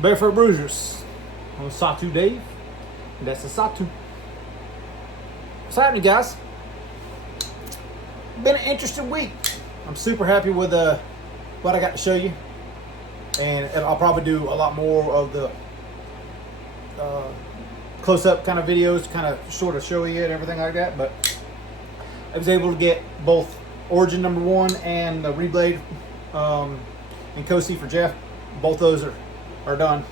Barefoot Bruisers on Satu Dave. That's the Satu. What's happening, guys? Been an interesting week. I'm super happy with what I got to show you, and I'll probably do a lot more of the close-up kind of videos to kind of sort of show you and everything like that. But I was able to get both Origin-1 and the reblade Inkosi for Jeff. Both those are done.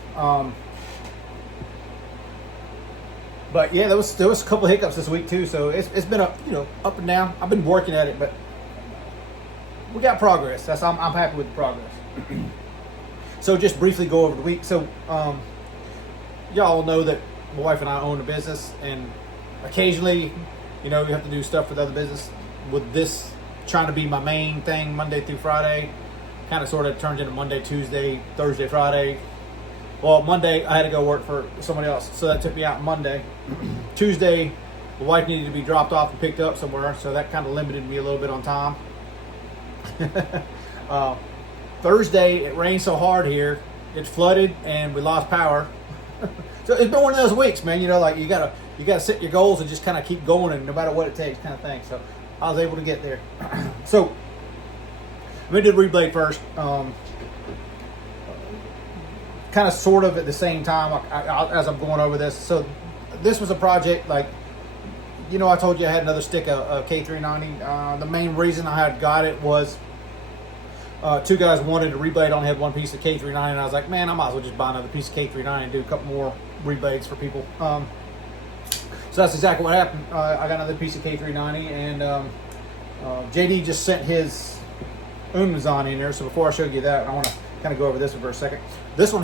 But yeah, there was a couple of hiccups this week too. So it's been up and down. I've been working at it, but we got progress. I'm happy with the progress. So just briefly go over the week. So y'all know that my wife and I own a business, and occasionally, you have to do stuff with other business. With this trying to be my main thing, Monday through Friday, kind of sort of turned into Monday, Tuesday, Thursday, Friday. Well, Monday I had to go work for somebody else, so that took me out Monday. Tuesday, the wife needed to be dropped off and picked up somewhere, so that kind of limited me a little bit on time. Thursday, it rained so hard here, it flooded and we lost power. So it's been one of those weeks, man. You gotta set your goals and just kind of keep going, and no matter what it takes, kind of thing. So I was able to get there. So we did reblade first. Kind of sort of at the same time as I'm going over this. So this was a project, like, I told you I had another stick of K390. The main reason I had got it was two guys wanted a reblade. I only had one piece of K390, and I was like, man, I might as well just buy another piece of K390 and do a couple more reblades for people. So that's exactly what happened. I got another piece of K390, and JD just sent his Unmazon in there. So before I show you that, I want to kind of go over this one for a second. This one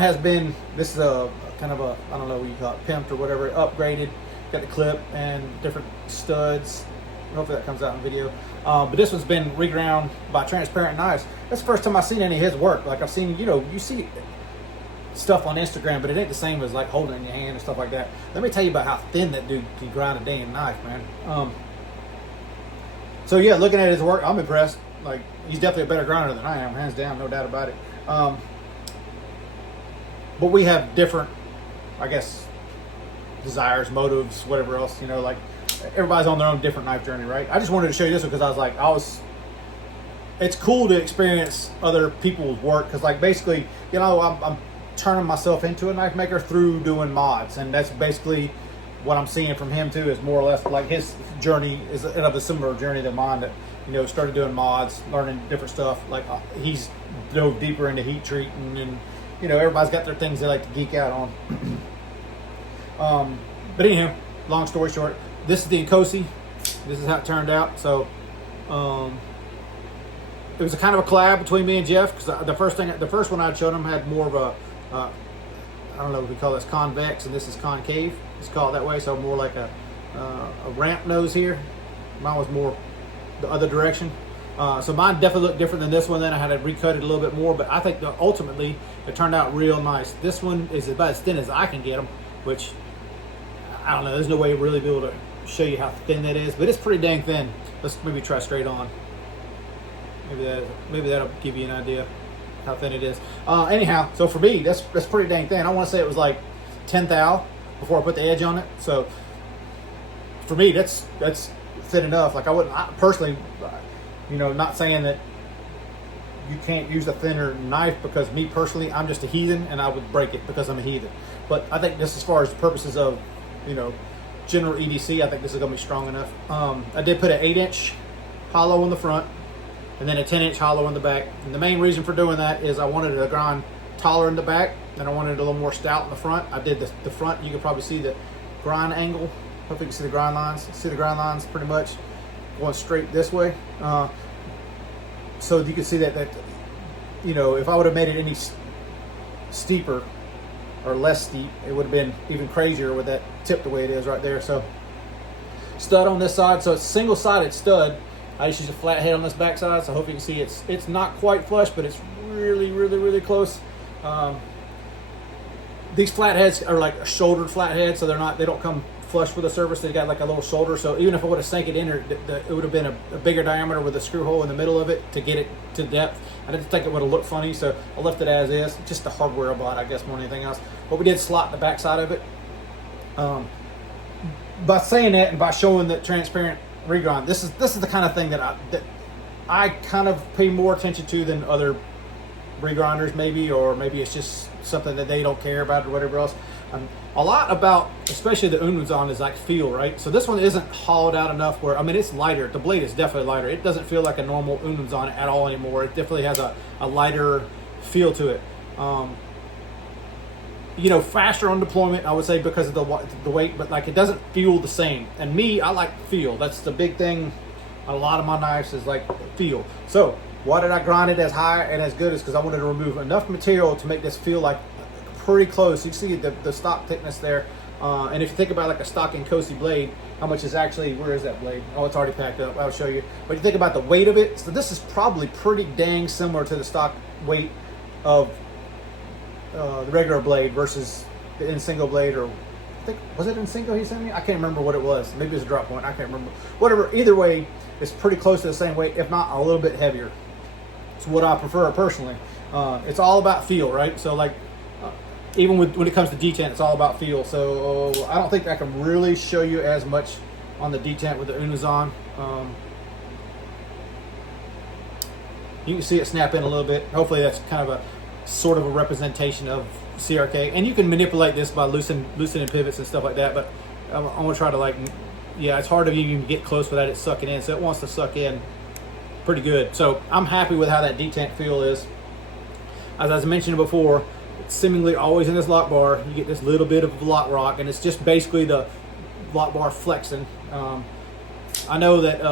this is a kind of a, I don't know what you call it, pimped or whatever, upgraded. Got the clip and different studs. Hopefully that comes out in video. But this one's been reground by Transparent Knives. That's the first time I've seen any of his work. Like, I've seen, you see stuff on Instagram, but it ain't the same as like holding it in your hand and stuff like that. Let me tell you about how thin that dude can grind a damn knife, man. So yeah, looking at his work, I'm impressed. Like, he's definitely a better grinder than I am, hands down, no doubt about it. But we have different, I guess, desires, motives, whatever else, like everybody's on their own different knife journey, right? I just wanted to show you this one because it's cool to experience other people's work, because like basically, I'm turning myself into a knife maker through doing mods, and that's basically what I'm seeing from him too, is more or less like his journey is of a similar journey than mine, that started doing mods, learning different stuff. Like he's dove deeper into heat treating, and everybody's got their things they like to geek out on. But anyhow, long story short, this is the Inkosi. This is how it turned out. So it was a kind of a collab between me and Jeff, because the first one I'd showed him had more of a I don't know what we call this, convex, and this is concave. It's called that way, so more like a ramp nose here. Mine was more the other direction. So mine definitely looked different than this one. Then I had to recut it a little bit more, but I think that ultimately it turned out real nice. This one is about as thin as I can get them, which I don't know. There's no way to really be able to show you how thin that is, but it's pretty dang thin. Let's maybe try straight on. Maybe that'll give you an idea how thin it is. Anyhow, so for me, that's pretty dang thin. I want to say it was like 10 thou before I put the edge on it. So for me, that's thin enough. Like, I personally, not saying that you can't use a thinner knife, because me personally, I'm just a heathen and I would break it because I'm a heathen. But I think this, as far as the purposes of, general EDC, I think this is going to be strong enough. I did put an 8-inch hollow in the front and then a 10-inch hollow in the back. And the main reason for doing that is I wanted to grind taller in the back, and I wanted it a little more stout in the front. I did the front. You can probably see the grind angle. Hopefully you can see the grind lines. See the grind lines pretty much going straight this way. So you can see that if I would have made it any steeper or less steep, it would have been even crazier with that tip the way it is right there. So stud on this side, so it's single-sided stud. I just use a flat head on this back side, so I hope you can see it's not quite flush, but it's really, really, really close. These flat heads are like a shouldered flat head, so they don't come flush with the surface. They got like a little shoulder, so even if I would have sank it in, it would have been a bigger diameter with a screw hole in the middle of it to get it to depth. I didn't think it would have looked funny, so I left it as is. Just the hardware I bought, I guess, more than anything else. But we did slot the back side of it. By saying that and by showing the transparent regrind, this is the kind of thing that I kind of pay more attention to than other regrinders, maybe, or maybe it's just something that they don't care about or whatever else. A lot about, especially the Unwin's is like feel, right? So this one isn't hollowed out enough where, I mean, it's lighter. The blade is definitely lighter. It doesn't feel like a normal Unwin's at all anymore. It definitely has a lighter feel to it. You know, faster on deployment, I would say, because of the weight, but like it doesn't feel the same. And me, I like feel. That's the big thing on a lot of my knives is like feel. So why did I grind it as high and as good? Is because I wanted to remove enough material to make this feel like pretty close. You see the stock thickness there. And if you think about like a stock Inkosi blade, how much is actually, where is that blade? Oh, it's already packed up. I'll show you. But you think about the weight of it. So this is probably pretty dang similar to the stock weight of the regular blade versus the Insingo blade, or I think, was it Insingo he sent me? I can't remember what it was. Maybe it was a drop point. I can't remember. Whatever. Either way, it's pretty close to the same weight, if not a little bit heavier. It's what I prefer personally. It's all about feel, right? So like, even when it comes to detent, it's all about feel. So I don't think I can really show you as much on the detent with the Unwin's. You can see it snap in a little bit. Hopefully that's kind of a sort of a representation of CRK, and you can manipulate this by loosening pivots and stuff like that, but I'm gonna try to, like, yeah, it's hard to even get close without it sucking in, so it wants to suck in pretty good. So I'm happy with how that detent feel is. As I was mentioning before, it's seemingly always in this lock bar. You get this little bit of lock rock, and it's just basically the lock bar flexing. I know that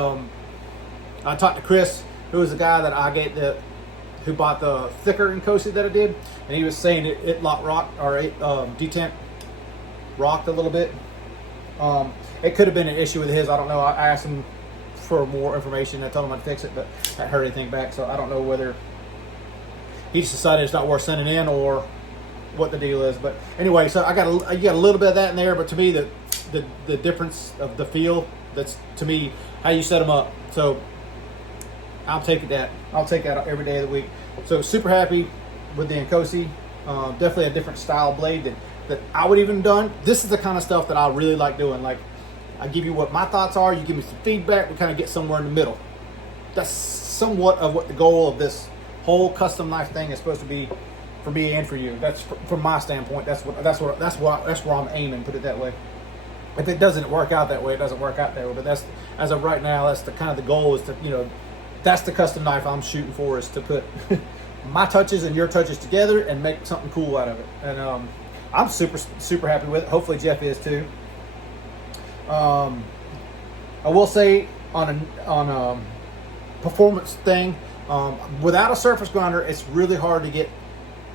I talked to Chris, who was the guy that I gave who bought the thicker Inkosi that I did, and he was saying it detent rocked a little bit. It could have been an issue with his. I don't know. I asked him for more information. I told him I'd fix it, but I haven't heard anything back. So I don't know whether he just decided it's not worth sending in or what the deal is. But anyway, so you got a little bit of that in there. But to me, the difference of the feel, that's to me how you set them up. So I'll take that. I'll take that every day of the week. So super happy with the Inkosi. Definitely a different style blade that I would even done. This is the kind of stuff that I really like doing. Like, I give you what my thoughts are. You give me some feedback. We kind of get somewhere in the middle. That's somewhat of what the goal of this whole custom knife thing is supposed to be for me and for you. That's from my standpoint. That's where I'm aiming. Put it that way. If it doesn't work out that way, it doesn't work out that way. But that's, as of right now, that's the kind of the goal, is to, you know, that's the custom knife I'm shooting for, is to put my touches and your touches together and make something cool out of it. And I'm super happy with it. Hopefully Jeff is too. I will say on a performance thing, without a surface grinder, it's really hard to get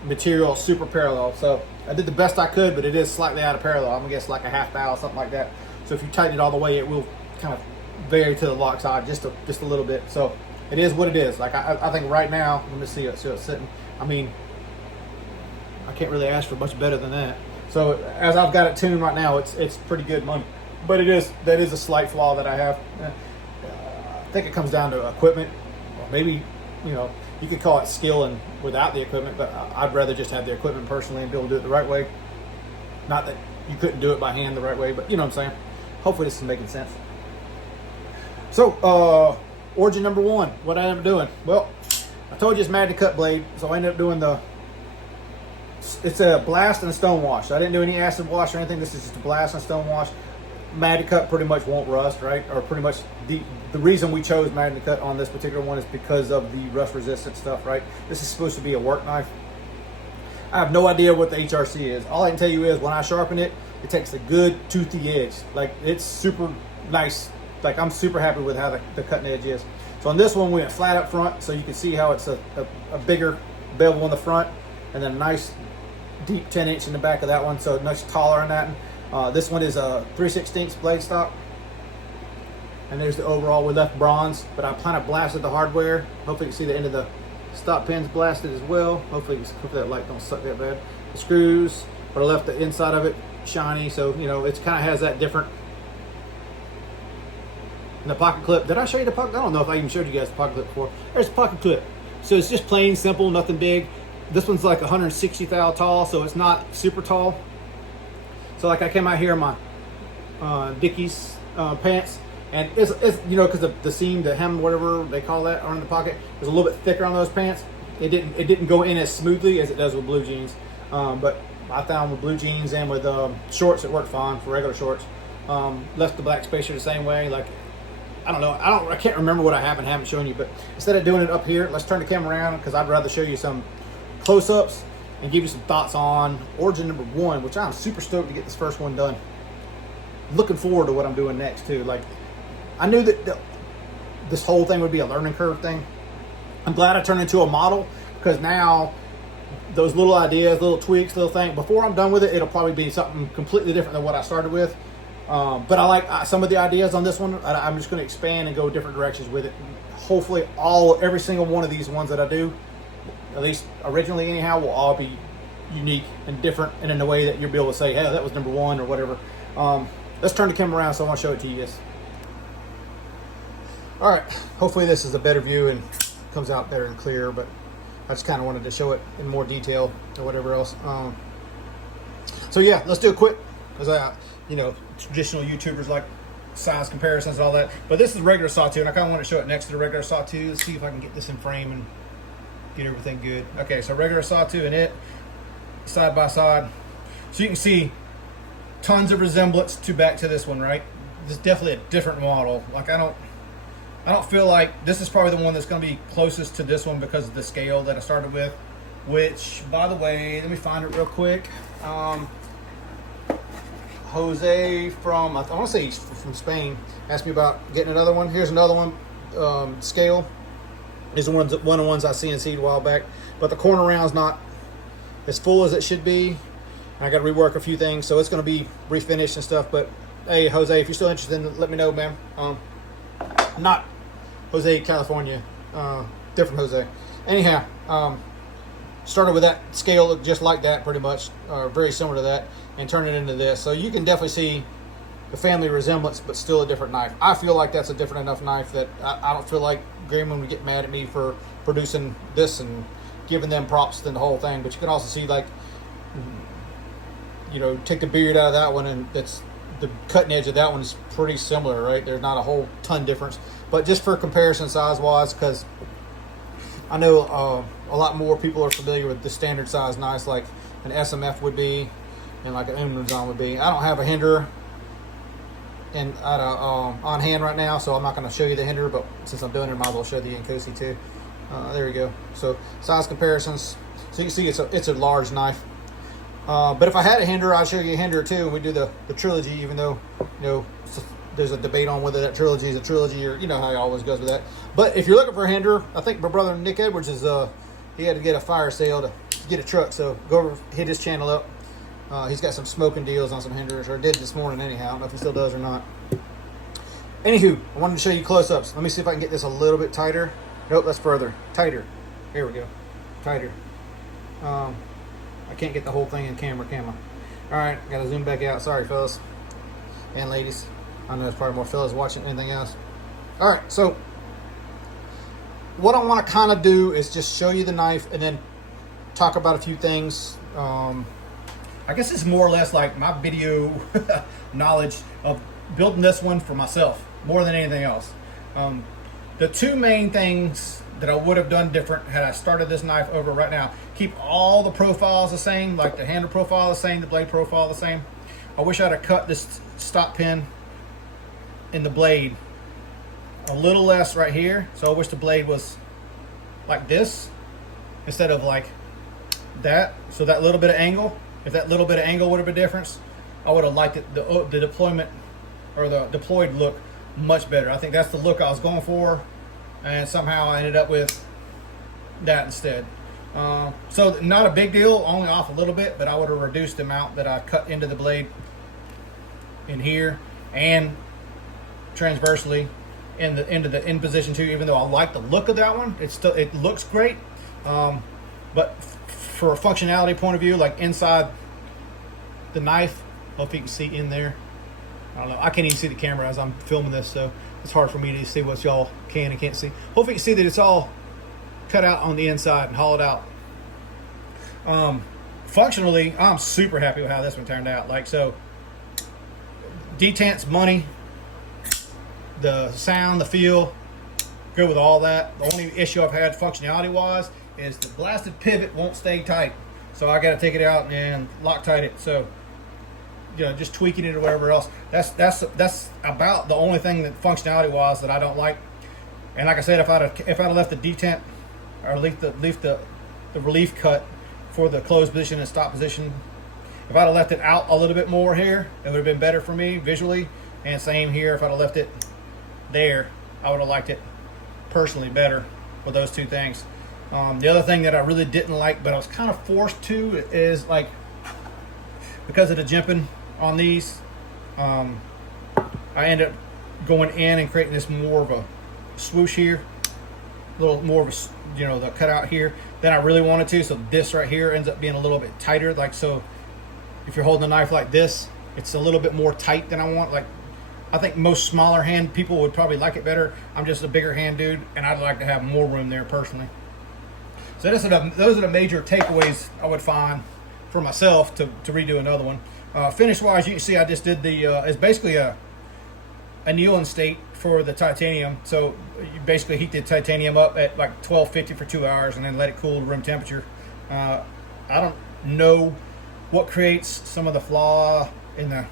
material super parallel. So I did the best I could, but it is slightly out of parallel. I'm gonna guess like a half thou, something like that. So if you tighten it all the way, it will kind of vary to the lock side just a little bit. So it is what it is. Like I think right now, let me see it. So it's sitting. I mean, I can't really ask for much better than that. So as I've got it tuned right now, it's pretty good money. But that is a slight flaw that I have. I think it comes down to equipment, or maybe, you know, you could call it skill and without the equipment. But I'd rather just have the equipment personally and be able to do it the right way. Not that you couldn't do it by hand the right way, but you know what I'm saying. Hopefully this is making sense. So Origin-1, what I ended up doing? Well, I told you it's mad to cut blade, so I ended up doing it's a blast and a stone wash. So I didn't do any acid wash or anything. This is just a blast and stone wash. Mad to cut pretty much won't rust, right? Or pretty much the reason we chose mad to cut on this particular one is because of the rust resistant stuff, right? This is supposed to be a work knife. I have no idea what the HRC is. All I can tell you is when I sharpen it, it takes a good toothy edge. Like, it's super nice. Like, I'm super happy with how the cutting edge is. So on this one, we went flat up front, so you can see how it's a bigger bevel on the front, and then a nice deep 10-inch in the back of that one, so much taller on that. This one is a 3/16 blade stock, and there's the overall. We left bronze, but I kind of blasted the hardware. Hopefully you can see the end of the stop pins blasted as well. Hopefully that light don't suck that bad. The screws, but I left the inside of it shiny. So, you know, it's kind of has that different. And the pocket clip, did I show you the pocket? I don't know if I even showed you guys the pocket clip before. There's the pocket clip. So it's just plain simple, nothing big. This one's like 160 thou tall, so it's not super tall. So like I came out here in my Dickies pants, and it's you know, because the seam, the hem, whatever they call that, on the pocket is a little bit thicker on those pants. It didn't go in as smoothly as it does with blue jeans. But I found with blue jeans and with shorts, it worked fine for regular shorts. Left the black spacer the same way. Like, I don't know. I can't remember what I haven't shown you, but instead of doing it up here, let's turn the camera around because I'd rather show you some close-ups and give you some thoughts on Origin #1, which I'm super stoked to get this first one done. Looking forward to what I'm doing next too. Like, I knew that this whole thing would be a learning curve thing. I'm glad I turned into a model because now those little ideas, little tweaks, little things, before I'm done with it, it'll probably be something completely different than what I started with. But I like some of the ideas on this one. I'm just going to expand and go different directions with it. Hopefully every single one of these ones that I do, at least originally anyhow, will all be unique and different, and in a way that you'll be able to say, hey, that was #1 or whatever. Let's turn the camera around so I want to show it to you guys. All right, hopefully this is a better view and comes out better and clearer, but I just kind of wanted to show it in more detail or whatever else. So yeah, let's do it quick, because you know, traditional YouTubers like size comparisons and all that, but this is regular sawtooth, and I kind of want to show it next to the regular sawtooth. Let's see if I can get this in frame and get everything good. Okay, so regular sawtooth and it side by side, so you can see tons of resemblance back to this one, right? This is definitely a different model. Like, I don't feel like this is probably the one that's going to be closest to this one because of the scale that I started with, which, by the way, let me find it real quick. Jose from, I want to say he's from Spain, asked me about getting another one. Here's another one. Scale is one of the ones I CNC'd a while back, but the corner round's not as full as it should be. I got to rework a few things, so it's going to be refinished and stuff. But hey, Jose, if you're still interested, let me know, man. Not Jose, California, different Jose. Anyhow, started with that scale, looked just like that, pretty much, very similar to that, and turned it into this. So you can definitely see the family resemblance, but still a different knife. I feel like that's a different enough knife that I don't feel like Greenman would get mad at me for producing this and giving them props than the whole thing. But you can also see, like, you know, take the beard out of that one, and that's the cutting edge of that one is pretty similar, right? There's not a whole ton difference, but just for comparison size wise, because I know a lot more people are familiar with the standard size knives like an SMF would be and like an Amazon would be. I don't have a Hinder on hand right now, so I'm not going to show you the Hinder, but since I'm doing it, I might as well show the Inkosi too. There we go. So size comparisons. So you can see it's a large knife. But if I had a Hinder, I'd show you a Hinder too, and we do the trilogy, even though, you know, there's a debate on whether that trilogy is a trilogy, or, you know how it always goes with that. But if you're looking for a Hinder, I think my brother Nick Edwards is he had to get a fire sale to get a truck, so go over, hit his channel up. He's got some smoking deals on some Hinders, or did this morning anyhow. I don't know if he still does or not. Anywho, I wanted to show you close-ups. Let me see if I can get this a little bit tighter. Nope, that's further. Tighter. Here we go. Tighter. I can't get the whole thing in camera. All right, gotta zoom back out. Sorry, fellas and ladies. I know there's probably more fellas watching than anything else. All right, so what I want to kind of do is just show you the knife and then talk about a few things. I guess it's more or less like my video knowledge of building this one for myself more than anything else. The two main things that I would have done different had I started this knife over right now: keep all the profiles the same, like the handle profile the same, the blade profile the same. I wish I'd have cut this stop pin in the blade a little less right here. So I wish the blade was like this instead of like that. So that little bit of angle, if that little bit of angle would have been difference, I would have liked it, the deployment or the deployed look much better. I think that's the look I was going for, and somehow I ended up with that instead. So not a big deal, only off a little bit, but I would have reduced the amount that I cut into the blade in here and transversely into the in position too. Even though I like the look of that one, it looks great, but for a functionality point of view, like inside the knife. Hope you can see in there. I don't know. I can't even see the camera as I'm filming this, so it's hard for me to see what y'all can and can't see. Hopefully you can see that it's all cut out on the inside and hollowed out. Functionally, I'm super happy with how this one turned out. Like, so, detent's money. The sound, the feel, good with all that. The only issue I've had functionality-wise is the blasted pivot won't stay tight. So I got to take it out and Loctite it. So, you know, just tweaking it or whatever else. That's about the only thing that functionality-wise that I don't like. And like I said, if I'd have left the detent or leave the relief cut for the closed position and stop position, if I'd have left it out a little bit more here, it would have been better for me visually. And same here, if I'd have left it there, I would have liked it personally better with those two things. The other thing that I really didn't like, but I was kind of forced to, is like, because of the jimping on these, I ended up going in and creating this more of a swoosh here, a little more of a, you know, the cutout here than I really wanted to. So this right here ends up being a little bit tighter. Like, so if you're holding a knife like this, it's a little bit more tight than I want. Like, I think most smaller hand people would probably like it better. I'm just a bigger hand dude, and I'd like to have more room there personally. So those are the major takeaways I would find for myself to redo another one. Finish wise, you can see I just did the it's basically a annealing state for the titanium. So you basically heat the titanium up at like 1250 for 2 hours and then let it cool to room temperature. I don't know what creates some of the flaw in the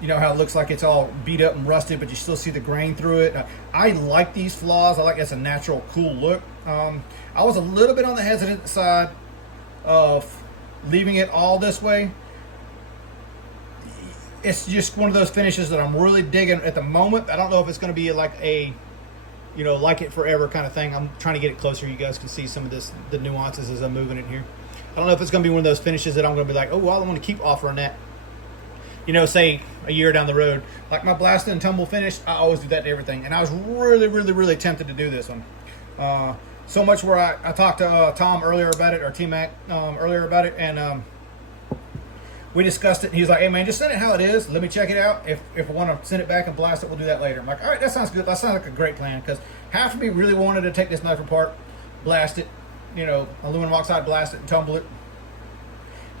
you know how it looks like it's all beat up and rusted, but you still see the grain through it. I like these flaws. I like it's a natural, cool look. I was a little bit on the hesitant side of leaving it all this way. It's just one of those finishes that I'm really digging at the moment. I don't know if it's going to be like a, you know, like it forever kind of thing. I'm trying to get it closer. You guys can see some of the nuances as I'm moving it here. I don't know if it's going to be one of those finishes that I'm going to be like, oh, well, I want to keep offering that. You know, say a year down the road, like my blasted and tumble finish, I always do that to everything. And I was really, really, really tempted to do this one. So much where I talked to Tom earlier about it, or T-Mac earlier about it, and we discussed it. And he was like, hey, man, just send it how it is. Let me check it out. If I want to send it back and blast it, we'll do that later. I'm like, all right, that sounds good. That sounds like a great plan, because half of me really wanted to take this knife apart, blast it, you know, aluminum oxide, blast it and tumble it,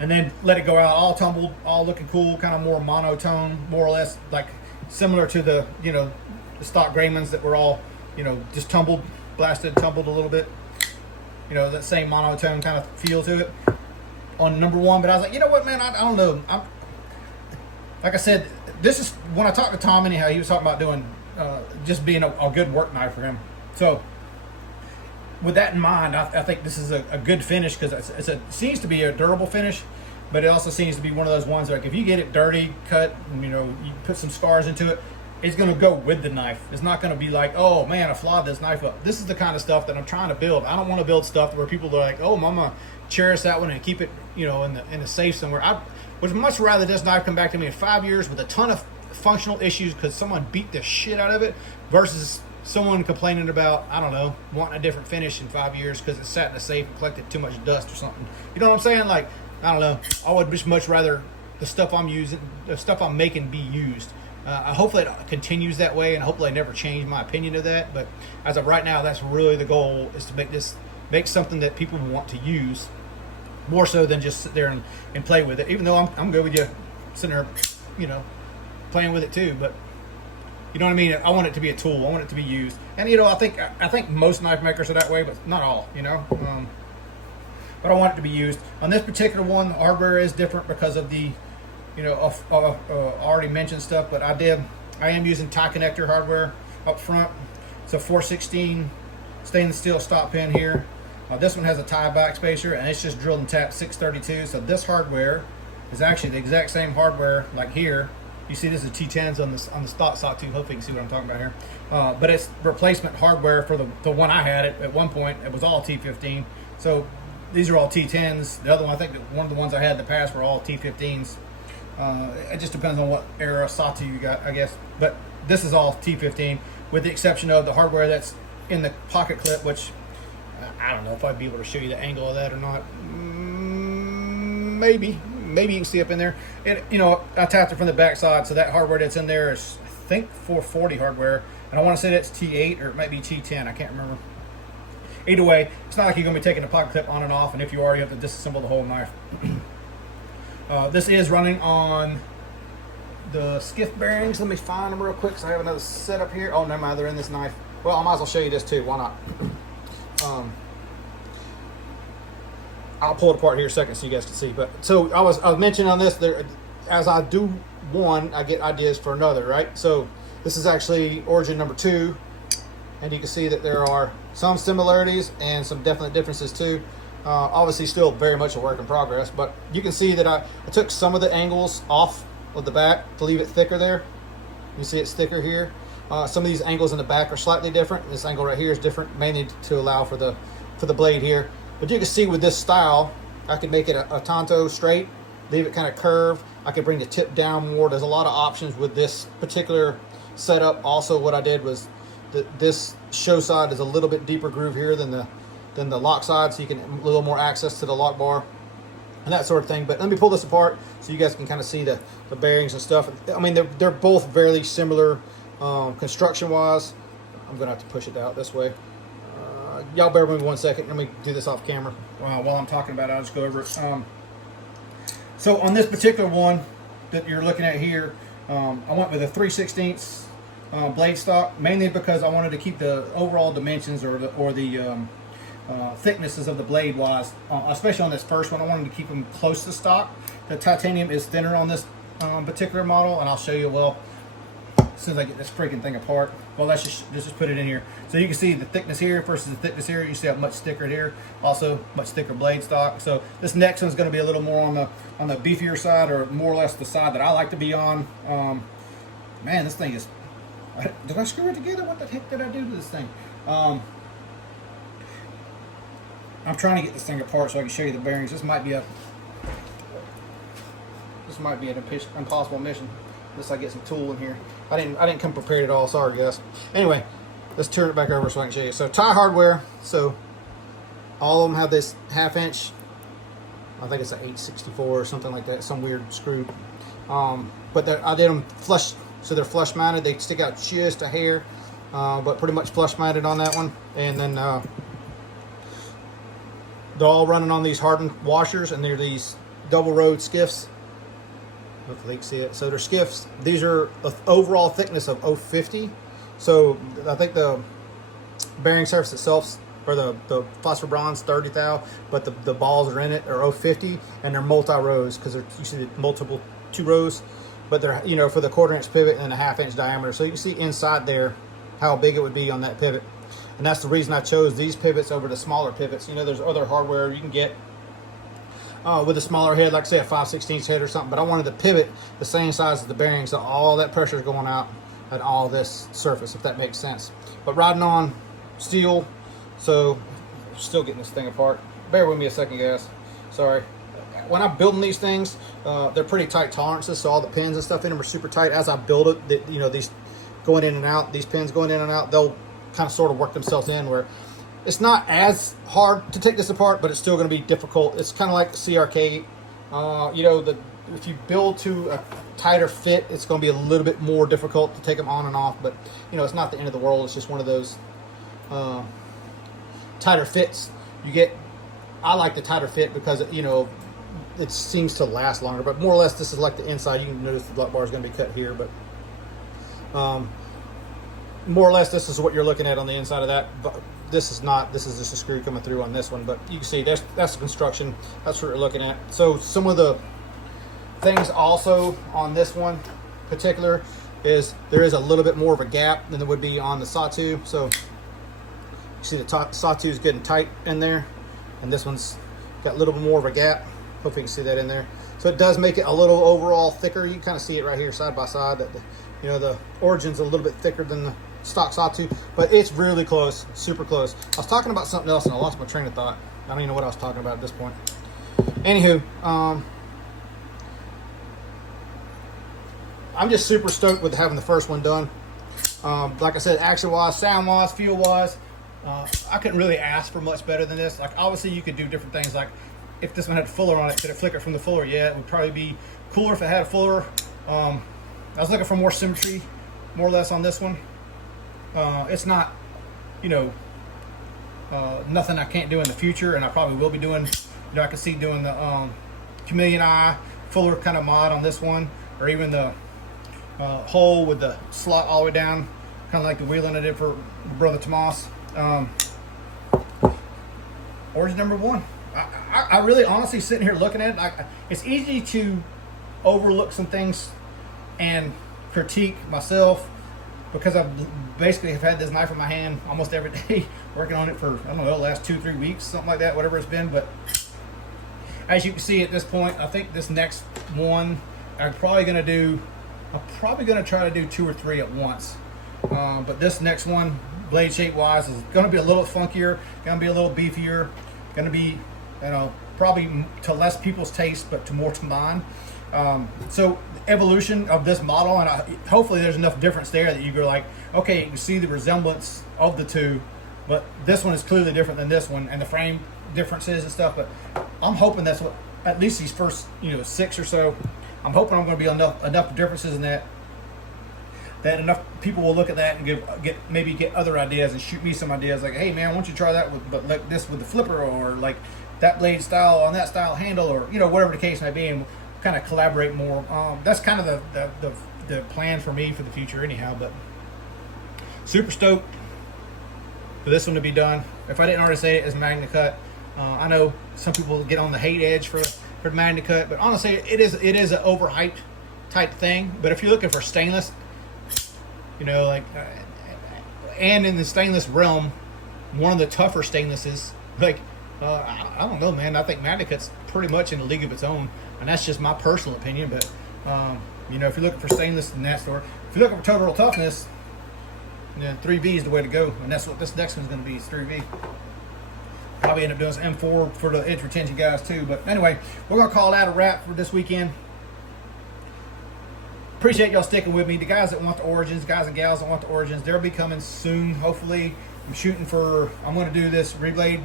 and then let it go out all tumbled, all looking cool, kind of more monotone, more or less like similar to the, you know, the stock Graymans that were all, you know, just tumbled, blasted, tumbled a little bit. You know, that same monotone kind of feel to it on number one. But I was like, you know what, man, I don't know. Like I said, this is, when I talked to Tom anyhow, he was talking about doing, just being a good work knife for him. So with that in mind, I think this is a good finish, because it seems to be a durable finish, but it also seems to be one of those ones like if you get it dirty, cut, and, you know, you put some scars into it, it's going to go with the knife. It's not going to be like, oh man, I flawed this knife up. This is the kind of stuff that I'm trying to build. I don't want to build stuff where people are like, oh, I'm gonna cherish that one and keep it, you know, in the safe somewhere. I would much rather this knife come back to me in 5 years with a ton of functional issues because someone beat the shit out of it, versus someone complaining about, I don't know, wanting a different finish in 5 years because it sat in a safe and collected too much dust or something. You know what I'm saying? Like, I don't know. I would just much rather the stuff I'm using, the stuff I'm making, be used. Hopefully it continues that way, and hopefully I never change my opinion of that. But as of right now, that's really the goal, is to make something that people want to use, more so than just sit there and play with it. Even though I'm good with you sitting there, you know, playing with it too. But you know what I mean? I want it to be a tool. I want it to be used. And, you know, I think most knife makers are that way, but not all, you know. But I want it to be used. On this particular one, the hardware is different because of the, you know, already mentioned stuff. But I am using tie connector hardware up front. It's a 416 stainless steel stop pin here. This one has a tie back spacer, and it's just drilled and tapped 632. So this hardware is actually the exact same hardware like here. You see this is T10s on the stock tube. Hopefully you can see what I'm talking about here. But it's replacement hardware for the one I had at one point. It was all T15. So these are all T10s. The other one, I think that one of the ones I had in the past were all T15s. It just depends on what era Sawtooth you got, I guess. But this is all T15, with the exception of the hardware that's in the pocket clip, which I don't know if I'd be able to show you the angle of that or not. maybe you can see up in there. It, you know, I tapped it from the back side, so that hardware that's in there is, I think, 440 hardware, and I want to say that's T8 or it might be T10. I can't remember. Either way, it's not like you're going to be taking the pocket clip on and off, and if you are, you have to disassemble the whole knife. This is running on the skiff bearings. Let me find them real quick, because I have another setup here. Oh, never mind, they're in this knife. Well, I might as well show you this too. Why not? I'll pull it apart here in a second so you guys can see. But so I was mentioning on this, there, as I do one, I get ideas for another, right? So this is actually Origin number 2, and you can see that there are some similarities and some definite differences too. Obviously still very much a work in progress, but you can see that I took some of the angles off of the back to leave it thicker there. You see it's thicker here. Some of these angles in the back are slightly different. This angle right here is different, mainly to allow for the blade here. But you can see with this style, I could make it a tanto straight, leave it kind of curved. I could bring the tip down more. There's a lot of options with this particular setup. Also, what I did was this show side is a little bit deeper groove here than the lock side, so you can a little more access to the lock bar and that sort of thing. But let me pull this apart so you guys can kind of see the bearings and stuff. I mean, they're both very similar construction wise. I'm gonna have to push it out this way. Y'all bear with me 1 second. Let me do this off camera. While I'm talking about it, I'll just go over it. So on this particular one that you're looking at here, I went with a 3/16 blade stock, mainly because I wanted to keep the overall dimensions or the thicknesses of the blade wise, especially on this first one. I wanted to keep them close to stock. The titanium is thinner on this particular model, and I'll show you, well, as soon as I get this freaking thing apart. Well, let's just put it in here. So you can see the thickness here versus the thickness here. You see how much thicker here. Also, much thicker blade stock. So this next one's going to be a little more on the beefier side, or more or less the side that I like to be on. Man, this thing is... Did I screw it together? What the heck did I do to this thing? I'm trying to get this thing apart so I can show you the bearings. This might be an impossible mission. Unless I get some tool in here. I didn't come prepared at all. Sorry, guys. Anyway, let's turn it back over so I can show you. So tie hardware. So all of them have this 1/2 inch. I think it's an 864 or something like that. Some weird screw. But I did them flush, so they're flush mounted. They stick out just a hair, but pretty much flush mounted on that one. And then they're all running on these hardened washers, and they're these double road skiffs. Hopefully you can see it. So they're skiffs. These are an overall thickness of 050. So I think the bearing surface itself, or the phosphor bronze 30 thou, but the balls are in it are 050, and they're multi-rows because you see the multiple 2 rows, but they're, you know, for the 1/4 inch pivot and a 1/2 inch diameter. So you can see inside there how big it would be on that pivot. And that's the reason I chose these pivots over the smaller pivots. You know, there's other hardware you can get with a smaller head, like say a 5/16 head or something, but I wanted the pivot the same size as the bearing, so all that pressure is going out at all this surface, if that makes sense. But riding on steel, so still getting this thing apart. Bear with me a second, guys. Sorry. When I'm building these things, they're pretty tight tolerances, so all the pins and stuff in them are super tight. As I build it, you know, these going in and out, these pins going in and out, they'll kind of sort of work themselves in, where it's not as hard to take this apart, but it's still going to be difficult. It's kind of like CRK. You know, if you build to a tighter fit, it's going to be a little bit more difficult to take them on and off. But, you know, it's not the end of the world. It's just one of those tighter fits. I like the tighter fit because, you know, it seems to last longer. But more or less, this is like the inside. You can notice the lock bar is going to be cut here. But more or less, this is what you're looking at on the inside of that. But this is just a screw coming through on this one, but you can see that's the construction. That's what you're looking at. So some of the things also on this one particular is there is a little bit more of a gap than there would be on the sawtooth. So you see the sawtooth is getting tight in there, and this one's got a little bit more of a gap. Hopefully you can see that in there. So it does make it a little overall thicker. You can kind of see it right here side by side. That you know, the Origin's a little bit thicker than the stock sawtooth, but it's really close, super close. I was talking about something else and I lost my train of thought. I don't even know what I was talking about at this point. Anywho, I'm just super stoked with having the first one done. Like I said, action-wise, sound-wise, feel-wise, I couldn't really ask for much better than this. Like, obviously, you could do different things, like if this one had a fuller on it, could it flicker from the fuller? Yeah, it would probably be cooler if it had a fuller. I was looking for more symmetry, more or less, on this one. It's not, you know, nothing I can't do in the future, and I probably will be doing. You know, I can see doing the chameleon eye fuller kind of mod on this one, or even the hole with the slot all the way down, kind of like the wheeling I did for Brother Tomas. Origin-1. I really, honestly, sitting here looking at it, it's easy to overlook some things and critique myself, because I basically have had this knife in my hand almost every day, working on it for, I don't know, the last 2-3 weeks, something like that, whatever it's been. But as you can see at this point, I think this next one, I'm probably going to try to do 2 or 3 at once. But this next one, blade shape wise, is going to be a little funkier, going to be a little beefier, going to be, you know, probably to less people's taste, but to more to mine. So evolution of this model, and hopefully there's enough difference there that you go like, okay, you can see the resemblance of the two, but this one is clearly different than this one, and the frame differences and stuff. But I'm hoping that's what, at least these first, you know, 6 or so, I'm hoping I'm going to be enough differences in that enough people will look at that and maybe get other ideas and shoot me some ideas like, hey man, why don't you try that but like this with the flipper, or like that blade style on that style handle, or, you know, whatever the case may be, and we'll kind of collaborate more. That's kind of the plan for me for the future anyhow. But super stoked for this one to be done. If I didn't already say it, as Magna Cut. I know some people get on the hate edge for Magna Cut, but honestly, it is an overhyped type thing. But if you're looking for stainless, you know, like, and in the stainless realm, one of the tougher stainlesses, like, I don't know, man. I think Magna Cut's pretty much in a league of its own, and that's just my personal opinion. But you know, if you're looking for stainless in that store, if you're looking for total toughness, then 3V is the way to go, and that's what this next one's going to be. Is 3V. Probably end up doing some M4 for the edge retention guys too. But anyway, we're gonna call that a wrap for this weekend. Appreciate y'all sticking with me. The guys that want the Origins, guys and gals that want the Origins, they'll be coming soon. Hopefully, I'm going to do this reblade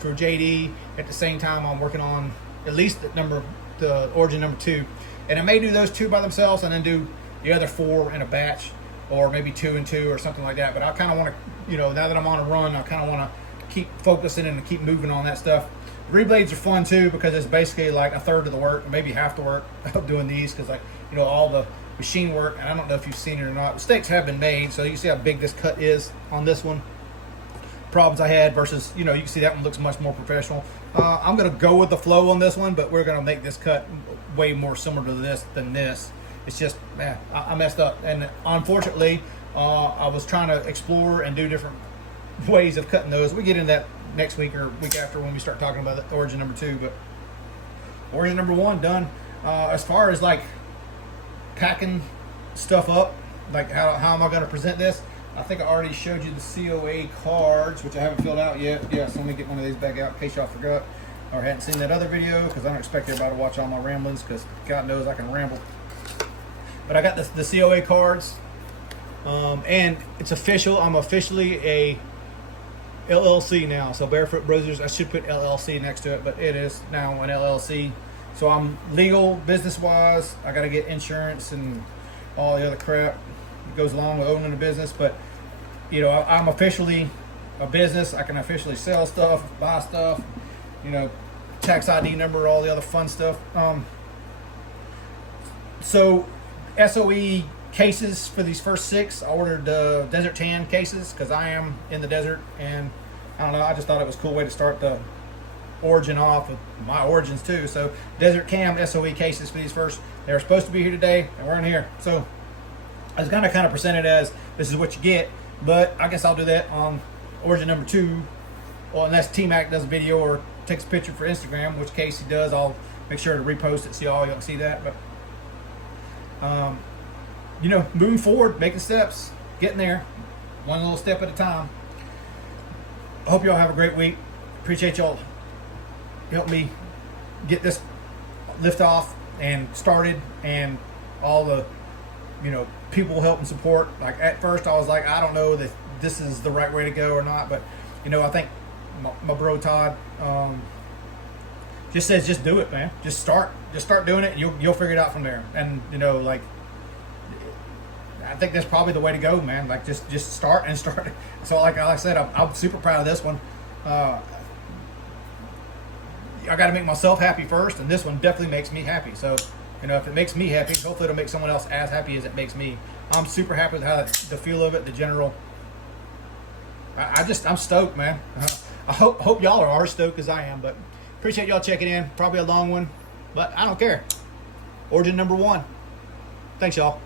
for JD at the same time I'm working on at least the Origin number 2. And I may do those 2 by themselves and then do the other 4 in a batch, or maybe 2 and 2 or something like that. But I kind of want to, you know, now that I'm on a run, I kind of want to keep focusing and keep moving on that stuff. Reblades are fun too, because it's basically like a third of the work, maybe half the work of doing these, because, like, you know, all the machine work, and I don't know if you've seen it or not, mistakes have been made, so you can see how big this cut is on this one. Problems I had versus, you know, you can see that one looks much more professional. I'm going to go with the flow on this one, but we're going to make this cut way more similar to this than this. It's just, man, I messed up, and unfortunately, I was trying to explore and do different ways of cutting those. We get into that next week or week after when we start talking about the Origin number 2. But Origin-1 done. As far as like packing stuff up, like how am I going to present this? I think I already showed you the COA cards, which I haven't filled out yet. Yeah, so let me get one of these back out in case y'all forgot or hadn't seen that other video, because I don't expect everybody to watch all my ramblings, because God knows I can ramble. But I got the COA cards, and it's official. I'm officially a LLC now. So Barefoot Brothers, I should put LLC next to it, but it is now an LLC. So I'm legal, business-wise. I got to get insurance and all the other crap that goes along with owning a business. But, you know, I'm officially a business. I can officially sell stuff, buy stuff, you know, tax ID number, all the other fun stuff. So SOE cases for these first 6. I ordered desert tan cases because I am in the desert, and I don't know, I just thought it was a cool way to start the Origin off with my Origins too. So desert cam SOE cases for these first. They were supposed to be here today, and we're in here. So I was gonna kind of present it as this is what you get, but I guess I'll do that on Origin number 2. Well, unless T-Mac does a video or takes a picture for Instagram, which case he does, I'll make sure to repost it so y'all can see that. But you know, moving forward, making steps, getting there, one little step at a time. I hope y'all have a great week. Appreciate y'all help me get this lift off and started, and all the, you know, people help and support. Like, at first I was like, I don't know that this is the right way to go or not, but, you know, I think my bro Todd just says just do it, man. Just start doing it. And you'll figure it out from there. And you know, like, I think that's probably the way to go, man. Like just start and start. So like I said, I'm super proud of this one. I got to make myself happy first, and this one definitely makes me happy. So, you know, if it makes me happy, hopefully it'll make someone else as happy as it makes me. I'm super happy with how the feel of it, the general. I'm stoked, man. I hope y'all are as stoked as I am. But appreciate y'all checking in. Probably a long one, but I don't care. Origin #1. Thanks, y'all.